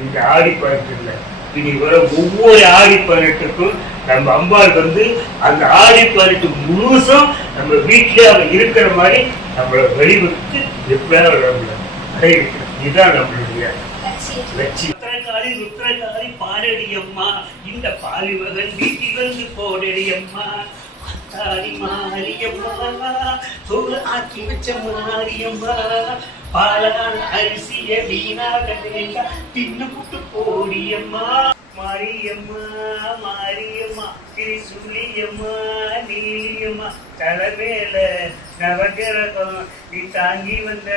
இந்த ஆடி 18 இனி வர ஒவ்வொரு ஆடி 18க்கும் நம்ம அம்பாள் அந்த ஆடி 18 முழுசும் நம்ம வீட்டிலே அவ இருக்கிற மாதிரி நம்மளை வெளிவகுத்து எப்படியாவது இதுதான் நம்மளுடைய லட்சியம். ருத்ரகாரி பாரடி அம்மா, இந்த பாலிமகன் வீட்டில் போடடி அம்மா, அத்தாடி மாரியம்மா, சோறு ஆக்கி வச்ச மாரியம்மா, பாலான அரிசிய வீணாக வேண்டாம் தின்னு புட்டு போடியம்மா, மாரியம்மா மாரியம்மா திரிசூலியம்மா நீலியம்மா, தலைமேல நவகிரகம் நீ தாங்கி வந்த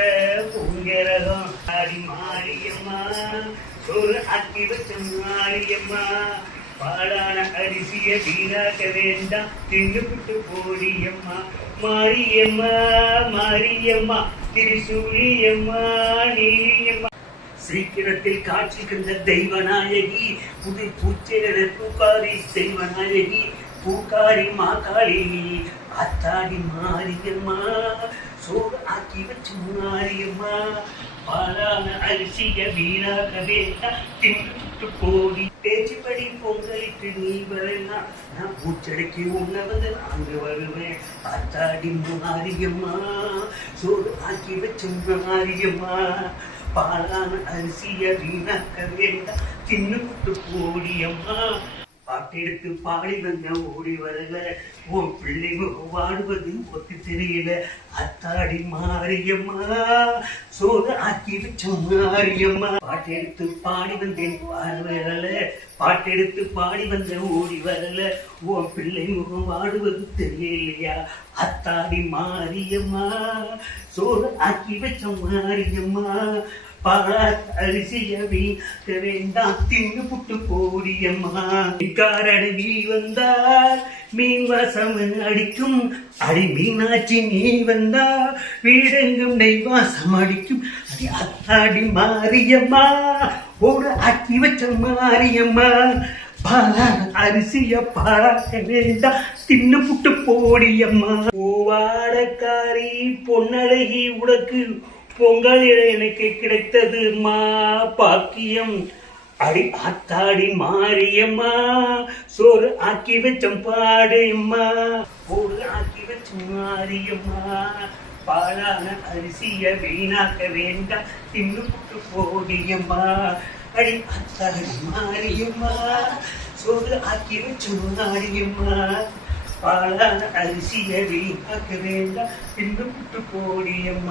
பூங்கிரகம், ஆடி மாரியம்மா, சோறு ஆக்கி வச்ச மாரியம்மா, பாலான அரிசிய வீணாக்க வேண்டாம் தின்னு புட்டு போடியம்மா, மாரியம்மா மாரியம்மா திரிசூலியம்மா நீலியம்மா, சீக்கிரத்தில் காட்சி கண்ட தெய்வநாயகி, புது பூச்செயல பூக்காரி தெய்வநாயகி, பூக்காரி மாக்காளி அத்தாடி மாரியம்மா, சோறு ஆக்கி வச்சு மாரியம்மா, பாலான அரிசிய வீணாக வேண்டாம் தின்னு போடி, பேச்சுப்படி பொங்கலிட்டு நீ வரலாம், நான் பூச்சடைக்கு உன்ன அங்கு வருவேன், அத்தாடி மாரியம்மா, சோறு ஆக்கி வச்சு மாரியம்மா, பாலான அரிசிய வீணாக்க வேண்டாம் தின்னு புட்டு போடியம்மா, பாட்டெடுத்து பாடி வந்த ஓடி வரல, உன் பிள்ளை வாடுவது ஒத்து தெரியல, அத்தாடி மாரியம்மா, சோறு ஆக்கி வச்ச மாரியம்மா, பாட்டெடுத்து பாடி வந்தேன் பாடு வரல, பாட்டெடுத்து பாடி வந்த ஓடி வரல, உன் பிள்ளை முகம் வாடுவது தெரியலையா, அத்தாடி மாரியம்மா, சோறு ஆக்கி வச்ச மாரியம்மா, அரிசிய வீணாக்க வேண்டாம் தின்னு புட்டு போடியம்மா, காரடி வந்தால் மீன் வாசம் அடிக்கும், அடி மீனாட்சி நீ வந்தா வீடெங்கும் நெய் வாசம் அடிக்கும், அடி அத்தாடி மாரியம்மா, ஒரு ஆக்கி வச்ச மாரியம்மா, பாலான அரிசிய பாழாக்க வேண்டாம் தின்னு புட்டு போடியம்மா, பூவாடக்காரி பொன்னழகி உனக்கு பொங்கலில் எனக்கு கிடைத்தது மா பாக்கியம், அடி அத்தாடி மாரியம்மா, சோறு ஆக்கி வச்ச பாடியம்மா, சோறு ஆக்கி வச்ச மாரியம்மா, பாலான அரிசிய வீணாக்க வேண்டாம் தின்னு புட்டு போடியம்மா, அடி அத்தாடி மாரியம்மா, சோறு ஆக்கி வச்ச மாரியம்மா, பாலான அரிசிய வீணாக்க வேண்டாம் தின்னு புட்டு போடியம்மா.